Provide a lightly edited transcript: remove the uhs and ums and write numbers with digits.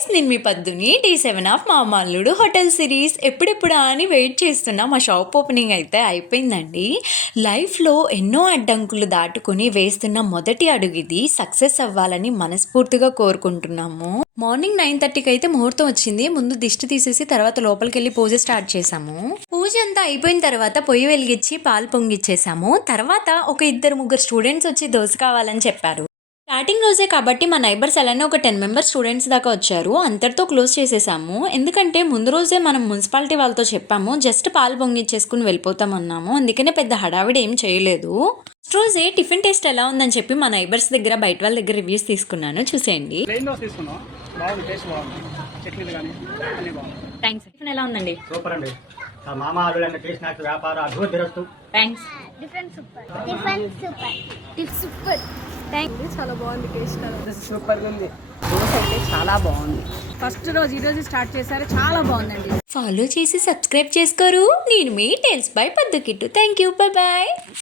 Guys, నేను మీ పద్దుని డే7 of మా అల్లుడు హోటల్ సిరీస్ ఎప్పుడెప్పుడా అని వెయిట్ చేస్తున్నా. మా షాప్ ఓపెనింగ్ అయితే అయిపోయిందండి. లైఫ్లో ఎన్నో అడ్డంకులు దాటుకుని వేస్తున్న మొదటి అడుగు ఇది. సక్సెస్ అవ్వాలని మనస్ఫూర్తిగా కోరుకుంటున్నాము. మార్నింగ్ 9:30కి అయితే ముహూర్తం వచ్చింది. ముందు దిష్టి తీసేసి తర్వాత లోపలికి వెళ్ళి పూజ స్టార్ట్ చేసాము. పూజ అంతా అయిపోయిన తర్వాత పొయ్యి వెలిగించి పాలు పొంగిచ్చేసాము. తర్వాత ఒక 2-3 స్టూడెంట్స్ వచ్చి దోశ కావాలని చెప్పారు. స్టార్టింగ్ రోజే కాబట్టి మా నైబర్స్ అలానే ఒక 10 మెంబర్స్ స్టూడెంట్స్ దాకా వచ్చారు. అంతటితో క్లోజ్ చేసేసాము. ఎందుకంటే ముందు రోజే మనం మున్సిపాలిటీ వాళ్ళతో చెప్పాము, జస్ట్ పాలు పొంగిచ్చేసుకుని వెళ్ళిపోతామన్నాము. అందుకనే పెద్ద హడావిడి ఏం చేయలేదు. ఫస్ట్ రోజే టిఫిన్ టేస్ట్ ఎలా ఉందని చెప్పి మా నైబర్స్ దగ్గర, బయట వాళ్ళ దగ్గర రివ్యూస్ తీసుకున్నాను, చూసేయండి. థ్యాంక్స్. టిఫిన్ ఎలా ఉందండి? సూపర్ అండి. మామ అల్లుడు టేస్ట్ నాకు వ్యాపారం అభివృద్ధి. థ్యాంక్స్. Tiffin super. చాలా బాగుంది. టేస్ట్ సూపర్ ఉంది. దోశ అయితే చాలా బాగుంది. ఫస్ట్ రోజు ఈ రోజు స్టార్ట్ చేశారు, చాలా బాగుందండి. ఫాలో చేసి సబ్స్క్రైబ్ చేసుకోరు. నేను మీ tales by Paddu Kittu. Thank you. Bye bye.